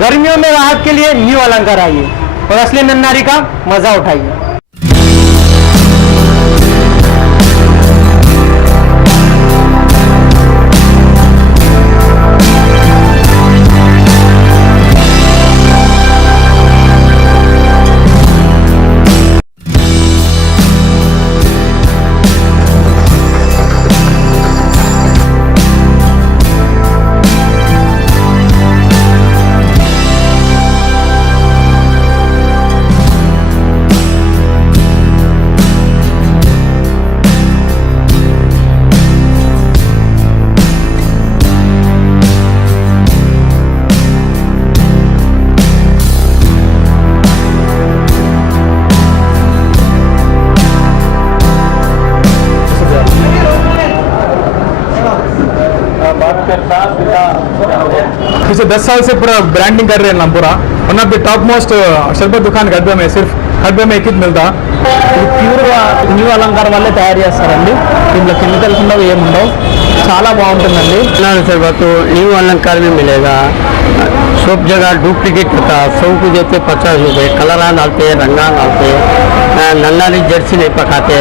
गर्मियों में राहत के लिए न्यू अलंकार आइए और असली नन्नारी का मजा उठाइए। पिछले 10 साल से पूरा ब्रांडिंग कर रहे हैं हम पूरा। One of the top most షర్బత్ దుకాన్ గడ్బే में सिर्फ గడ్బే में एक मिलता। ప్యూర్గా న్యూ అలంకార్ వాళ్ళే తయారు చేస్తారండి, దీంట్లో కెమికల్స్ ఉండవు, ఏముండవు, చాలా బాగుంటుందండి। शरबत न्यू अलंकार में मिलेगा। सब जगह डुप्लीकेट होता, 100 को देते 50 रुपये, कलरा डालते रंगा डालते, नन्नारी जर्सी नहीं पकाते,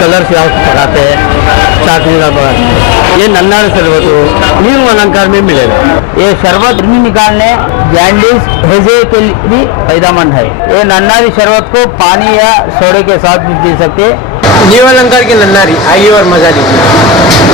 कलर से पकाते, चाटनी का पकाते। ये नन्नारी शरबत न्यू अलंकार में मिलेगा। ये शरबत गर्मी निकालने, जैंडिस, हैजे के लिए भी फायदेमंद है। ये नन्नारी शरबत को पानी या सोडे के साथ भी पी सकते। न्यू अलंकार की नन्नारी आइए और मजा लीजिए।